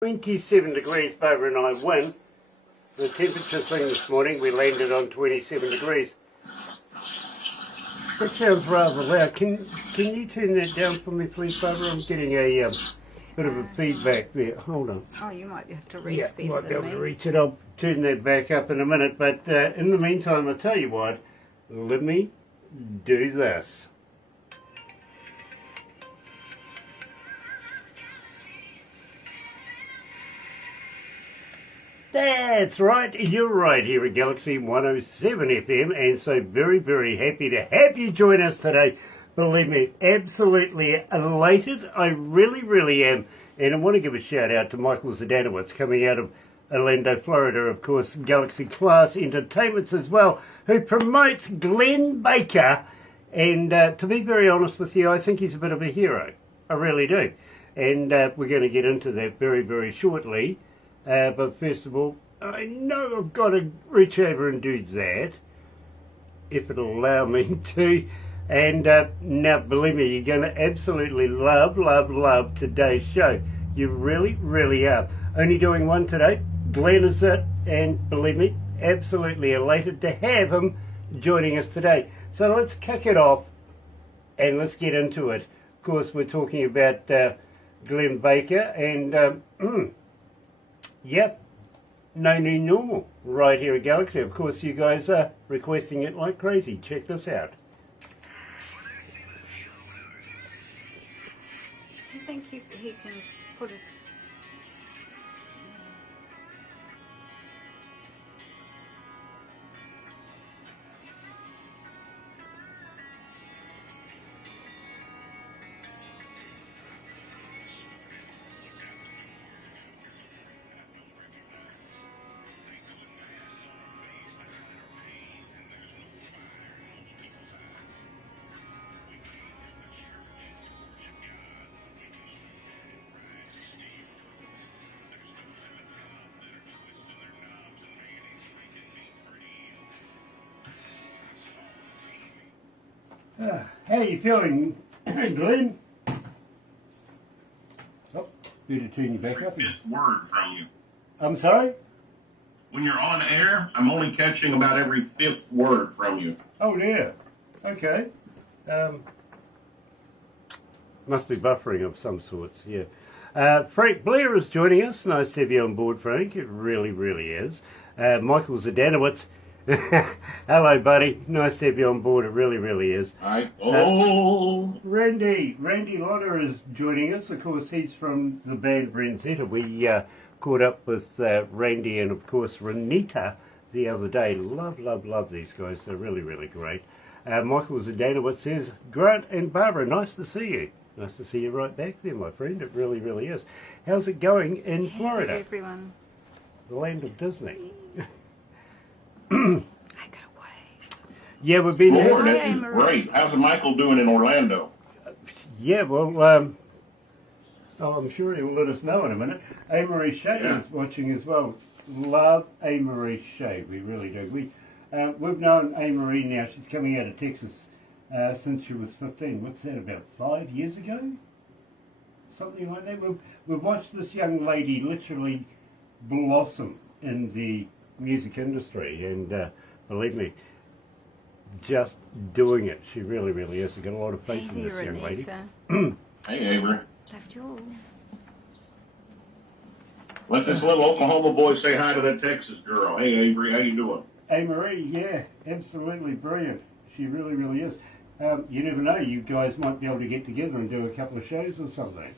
27 degrees, Barbara and I win. The temperature thing this morning, we landed on 27 degrees. That sounds rather loud. Can you turn that down for me, please, Barbara? I'm getting a bit of a feedback there. Hold on. Oh, you might have to reach better might be able than to me. reach it. I'll turn that back up in a minute. But in the meantime, I'll tell you what, let me do this. That's right, you're right here at galaxy107fm, and so very, very happy to have you join us today. Believe me, absolutely elated, I really, really am. And I want to give a shout out to Michael Zdanowicz coming out of Orlando, Florida, of course, Galaxy Class Entertainments as well, who promotes Glenn Baker. And to be very honest with you, I think he's a bit of a hero. I really do. And we're going to get into that very, very shortly. But first of all, I know I've got to reach over and do that, if it'll allow me to. And now, believe me, you're going to absolutely love, love, love today's show. You really, really are. Only doing one today. Glenn is it, and believe me, absolutely elated to have him joining us today. So let's kick it off, and let's get into it. Of course, we're talking about Glenn Baker, and yep, no new normal right here at Galaxy. Of course, you guys are requesting it like crazy. Check this out. Do you think he can put us... How are you feeling, Glenn? Oh, better turn you back up. Fifth word from you. I'm sorry? When you're on air, I'm only catching about every fifth word from you. Oh dear. Okay. Must be buffering of some sorts, yeah. Frank Blair is joining us. Nice to have you on board, Frank. It really, really is. Michael Zdanowicz. Hello, buddy. Nice to have you on board. It really, really is. Hi. Randy Lotter is joining us. Of course, he's from the band Brenzetta. We caught up with Randy and, of course, Renita the other day. Love, love, love these guys. They're really, really great. Michael Zdanowicz says, Grant and Barbara, nice to see you. Nice to see you right back there, my friend. It really, really is. How's it going in Florida? Hey, everyone. The land of Disney. I got away. Yeah, we've been... Lord, this is great. How's Michael doing in Orlando? Yeah, well, I'm sure he'll let us know in a minute. Amory Shea is watching as well. Love Amory Shea, we really do. We've known Amory now. She's coming out of Texas since she was 15. What's that, about 5 years ago? Something like that. We've watched this young lady literally blossom in the music industry, and believe me, just doing it. She really, really is. I've got a lot of faith in this young lady. Hey, Avery. Left you. Let this little Oklahoma boy say hi to that Texas girl. Hey, Avery, how you doing? Hey, Marie, yeah, absolutely brilliant. She really, really is. You never know, you guys might be able to get together and do a couple of shows or something.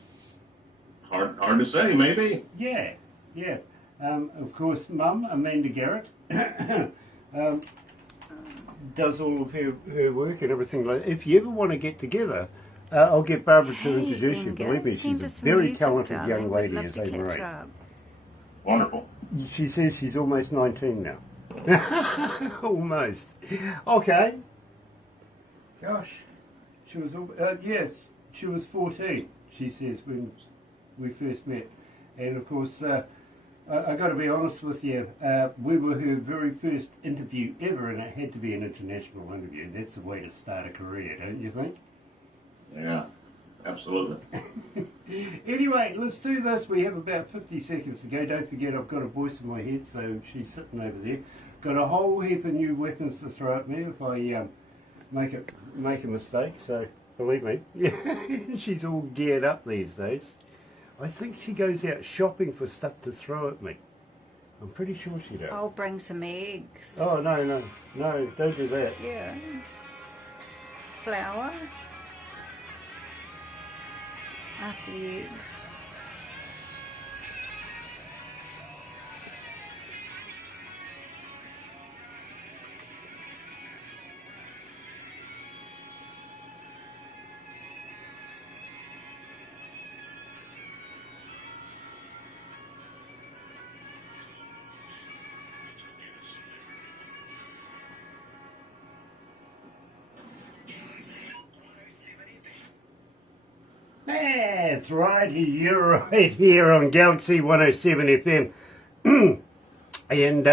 Hard to say, maybe. Yeah. Of course, Mum, Amanda Garrett, does all of her work and everything like that. If you ever want to get together, I'll get Barbara to introduce you. Believe me, she's a very talented young lady, is Marie. Wonderful. She says she's almost 19 now. Almost. Okay. Gosh. She was, she was 14, she says, when we first met. And of course, I got to be honest with you, we were her very first interview ever, and it had to be an international interview. That's the way to start a career, don't you think? Yeah. Absolutely. Anyway, let's do this. We have about 50 seconds to go. Don't forget, I've got a voice in my head, so she's sitting over there. Got a whole heap of new weapons to throw at me if I make a mistake. So believe me, she's all geared up these days. I think she goes out shopping for stuff to throw at me. I'm pretty sure she does. I'll bring some eggs. Oh, no, don't do that. Yeah. Flour. After the eggs. That's right, you're right here on Galaxy 107 FM. And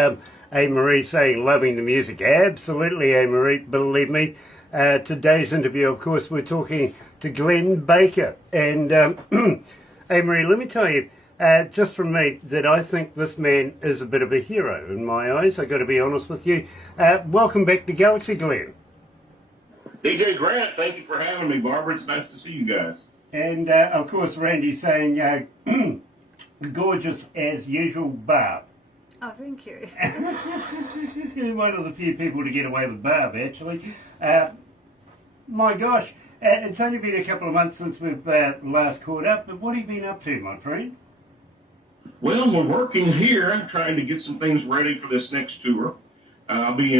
A-Marie saying, loving the music. Absolutely, A-Marie, believe me. Today's interview, of course, we're talking to Glenn Baker. And A-Marie, let me tell you, just from me, that I think this man is a bit of a hero in my eyes. I've got to be honest with you. Welcome back to Galaxy, Glenn. DJ Grant, thank you for having me, Barbara. It's nice to see you guys. And, of course, Randy's saying, gorgeous as usual, Barb. Oh, thank you. One of the few people to get away with Barb, actually. My gosh, it's only been a couple of months since we've last caught up, but what have you been up to, my friend? Well, we're working here. I'm trying to get some things ready for this next tour. I'll be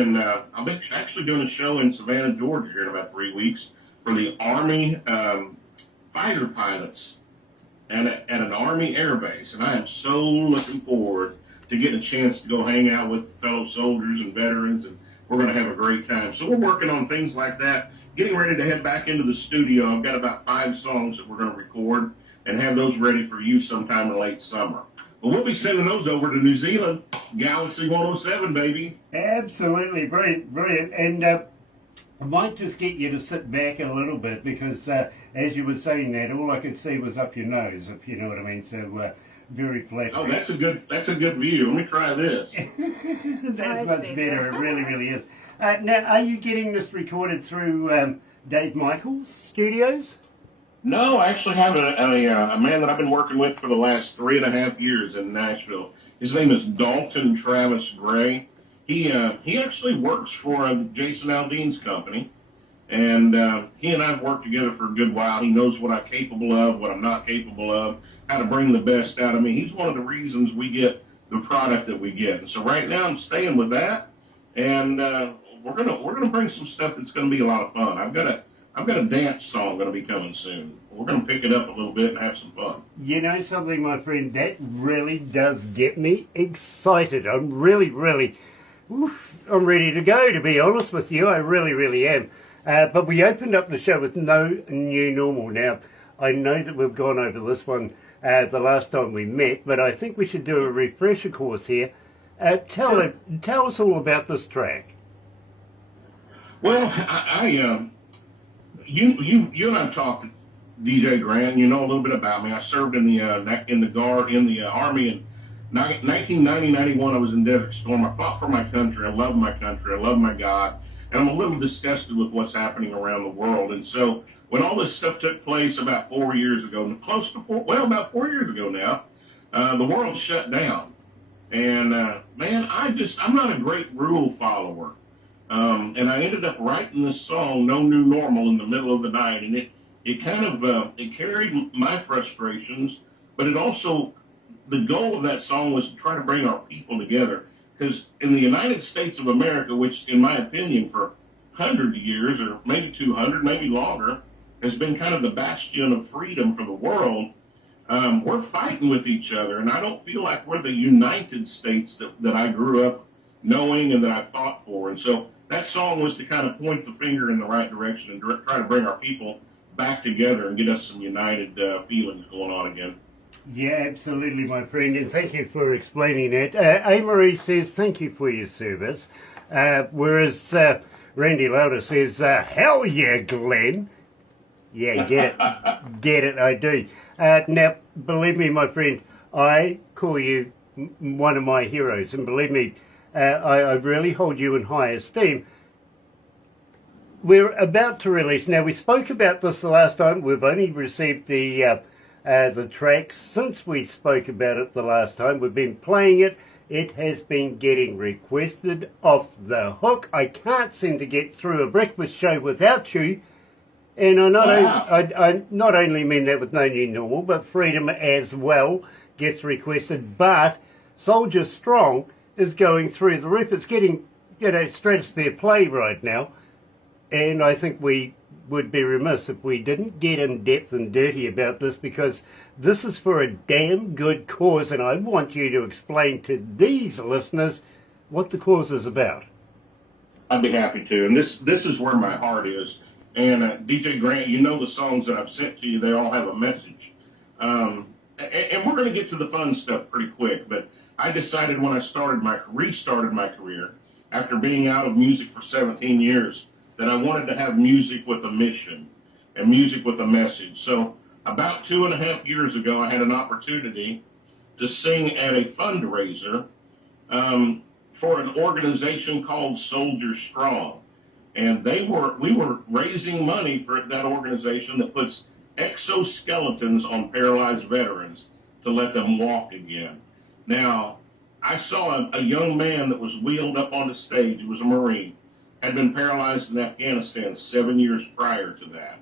actually doing a show in Savannah, Georgia here in about 3 weeks for the Army fighter pilots at an Army air base. And I am so looking forward to getting a chance to go hang out with fellow soldiers and veterans, and we're going to have a great time. So we're working on things like that, getting ready to head back into the studio. I've got about 5 songs that we're going to record and have those ready for you sometime in late summer. But we'll be sending those over to New Zealand, Galaxy 107, baby. Absolutely, brilliant. And I might just get you to sit back a little bit because, as you were saying that, all I could see was up your nose, if you know what I mean. So very flat. Oh, that's a good view. Let me try this. That's much better. It really is. Now, are you getting this recorded through Dave Michaels Studios? No, I actually have a man that I've been working with for the last 3.5 years in Nashville. His name is Dalton Travis Gray. He actually works for Jason Aldean's company, and he and I have worked together for a good while. He knows what I'm capable of, what I'm not capable of, how to bring the best out of me. He's one of the reasons we get the product that we get. And so right now I'm staying with that, and we're gonna bring some stuff that's gonna be a lot of fun. I've got a dance song gonna be coming soon. We're gonna pick it up a little bit and have some fun. You know something, my friend, that really does get me excited. I'm really I'm ready to go, to be honest with you. I really am. But we opened up the show with No New Normal. Now, I know that we've gone over this one the last time we met, but I think we should do a refresher course here. Tell us all about this track. Well, you and I talked, DJ Grant. You know a little bit about me. I served in the Army in 1990, 91. I was in Desert Storm. I fought for my country. I love my country. I love my God. And I'm a little disgusted with what's happening around the world. And so when all this stuff took place about 4 years ago, about 4 years ago now, the world shut down. And man, I'm not a great rule follower. And I ended up writing this song, No New Normal, in the middle of the night. And it kind of it carried my frustrations, but it also, the goal of that song was to try to bring our people together. Because in the United States of America, which in my opinion for 100 years or maybe 200, maybe longer, has been kind of the bastion of freedom for the world, we're fighting with each other. And I don't feel like we're the United States that I grew up knowing and that I fought for. And so that song was to kind of point the finger in the right direction and try to bring our people back together and get us some united feelings going on again. Yeah, absolutely, my friend, and thank you for explaining that. A-Marie says, thank you for your service, whereas Randy Lauder says, hell yeah, Glenn. Yeah, get it, I do. Now, believe me, my friend, I call you one of my heroes, and believe me, I really hold you in high esteem. We're about to release. Now, we spoke about this the last time. We've only received the track since we spoke about it the last time. We've been playing it. It has been getting requested off the hook. I can't seem to get through a breakfast show without you. And I not only mean that with No New Normal, but Freedom as well gets requested. But Soldier Strong is going through the roof. It's getting, stratosphere play right now. And I think we would be remiss if we didn't get in depth and dirty about this, because this is for a damn good cause, and I want you to explain to these listeners what the cause is about. I'd be happy to. And this is where my heart is. And DJ Grant, you know the songs that I've sent to you, they all have a message. And we're going to get to the fun stuff pretty quick, but I decided when I restarted my career, after being out of music for 17 years, that I wanted to have music with a mission and music with a message. So about 2.5 years ago, I had an opportunity to sing at a fundraiser for an organization called Soldier Strong. And we were raising money for that organization that puts exoskeletons on paralyzed veterans to let them walk again. Now, I saw a young man that was wheeled up on the stage. He was a Marine, had been paralyzed in Afghanistan 7 years prior to that.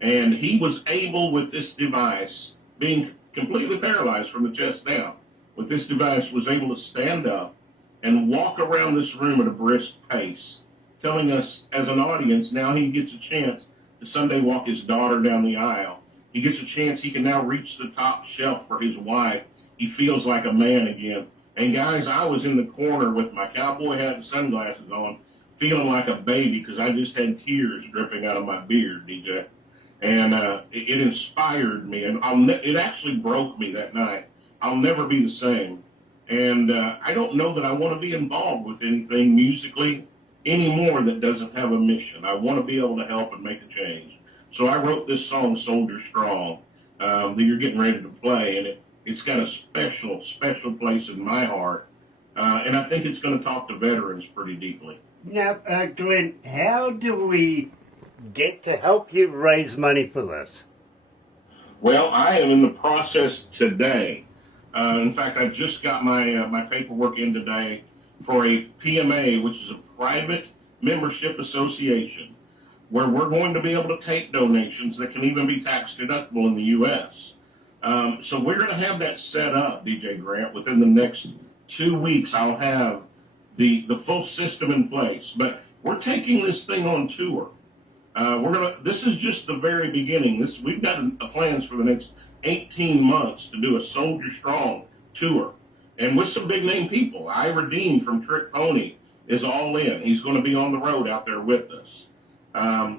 And he was able, with this device, being completely paralyzed from the chest down, with this device was able to stand up and walk around this room at a brisk pace, telling us as an audience now he gets a chance to Sunday walk his daughter down the aisle. He gets a chance he can now reach the top shelf for his wife. He feels like a man again. And guys, I was in the corner with my cowboy hat and sunglasses on, feeling like a baby because I just had tears dripping out of my beard, DJ. And it inspired me, and it actually broke me that night. I'll never be the same. And I don't know that I want to be involved with anything musically anymore that doesn't have a mission. I want to be able to help and make a change. So I wrote this song, Soldier Strong, that you're getting ready to play, and it's got a special, special place in my heart. And I think it's going to talk to veterans pretty deeply. Now, Glenn, how do we get to help you raise money for this? Well, I am in the process today. In fact, I just got my paperwork in today for a PMA, which is a private membership association, where we're going to be able to take donations that can even be tax deductible in the U.S. So we're going to have that set up, DJ Grant. Within the next 2 weeks, I'll have the full system in place. But we're taking this thing on tour. This is just the very beginning. We've got plans for the next 18 months to do a Soldier Strong tour. And with some big name people. Ira Dean from Trick Pony is all in. He's going to be on the road out there with us. I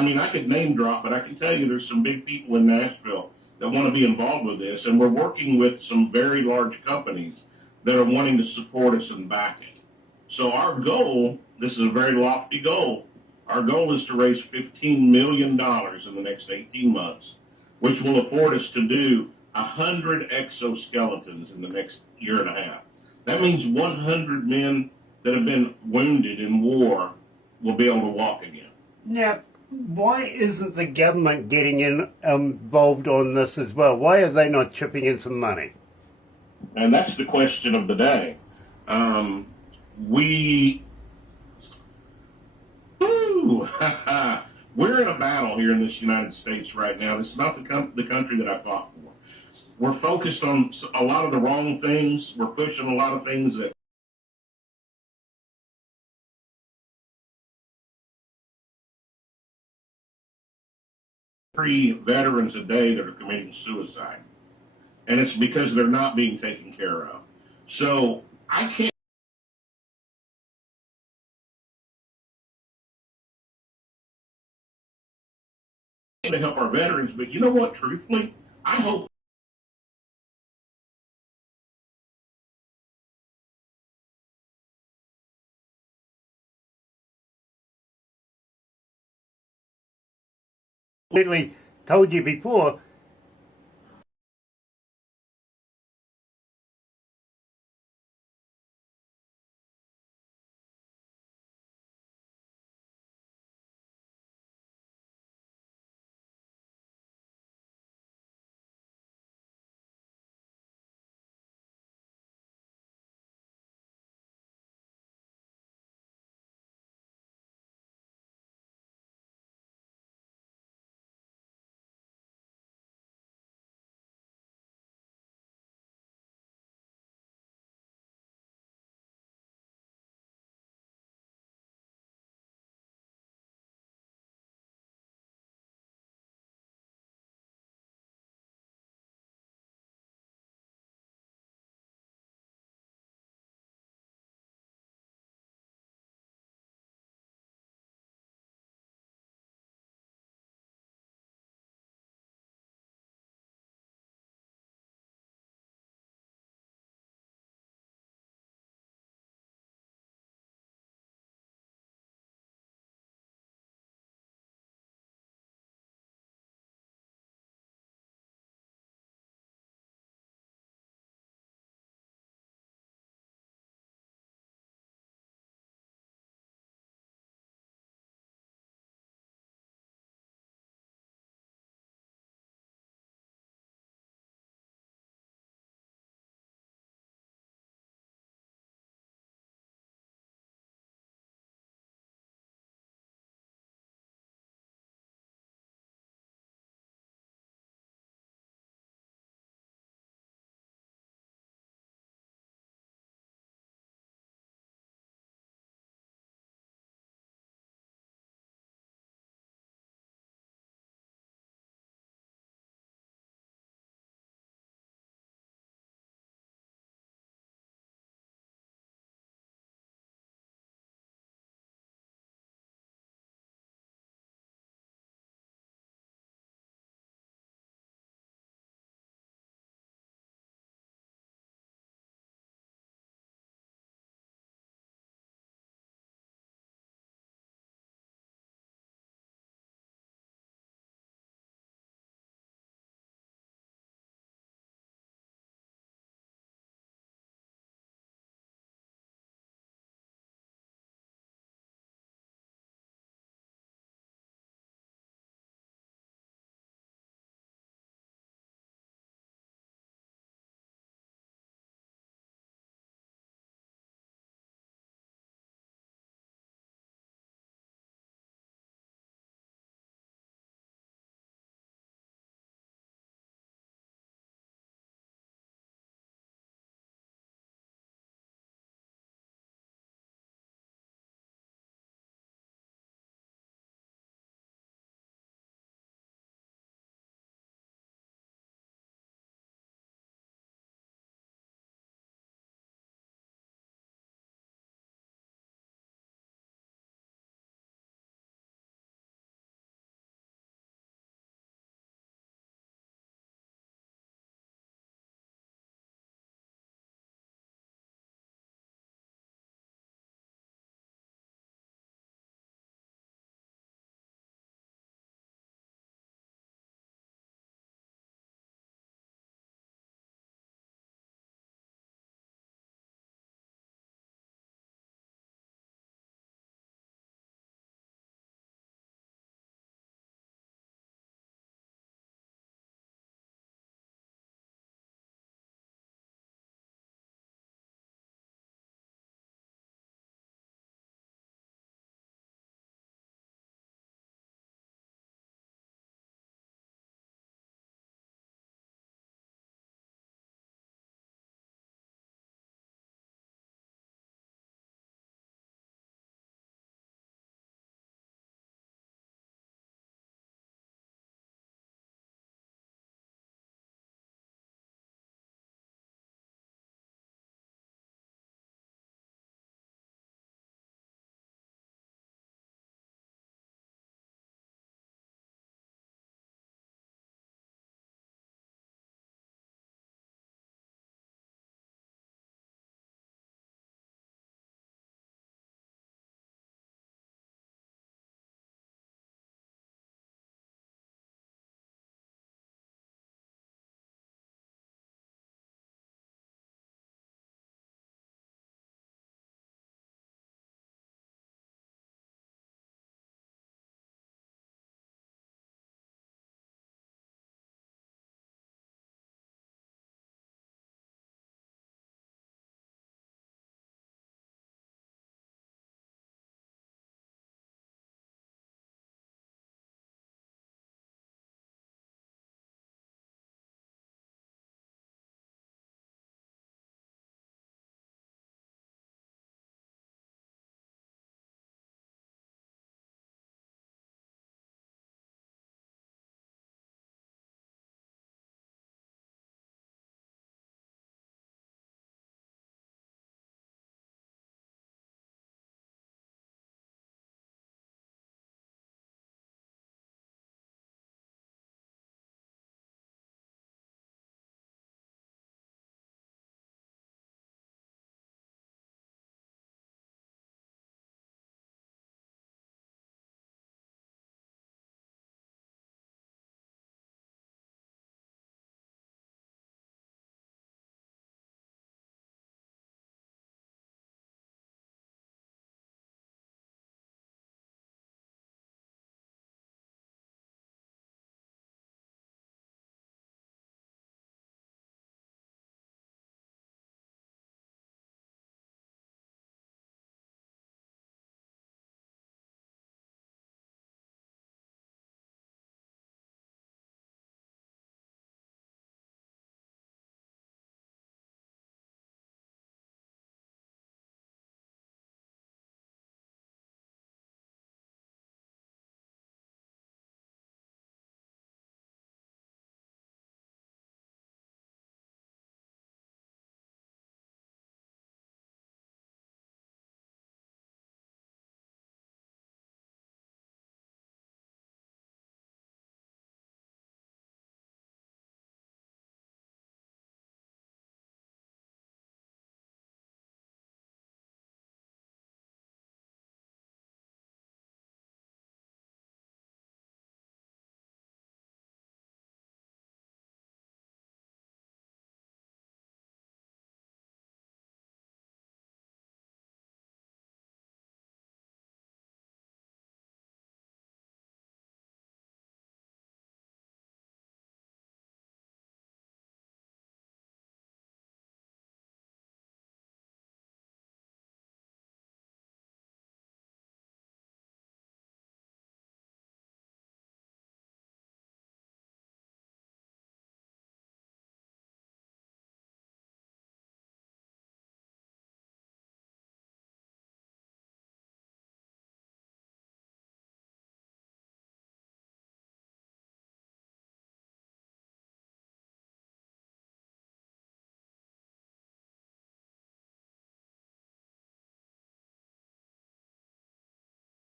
mean, I could name drop, but I can tell you there's some big people in Nashville that want to be involved with this. And we're working with some very large companies that are wanting to support us and back it. So our goal, this is a very lofty goal, our goal is to raise $15 million in the next 18 months, which will afford us to do 100 exoskeletons in the next year and a half. That means 100 men that have been wounded in war will be able to walk again. Now, why isn't the government getting involved on this as well? Why are they not chipping in some money? And that's the question of the day. We're in a battle here in this United States right now. This is not the country that I fought for. We're focused on a lot of the wrong things. We're pushing a lot of things that veterans a day that are committing suicide. And it's because they're not being taken care of. So I can't to help our veterans, but you know what, truthfully, I hope Told you before,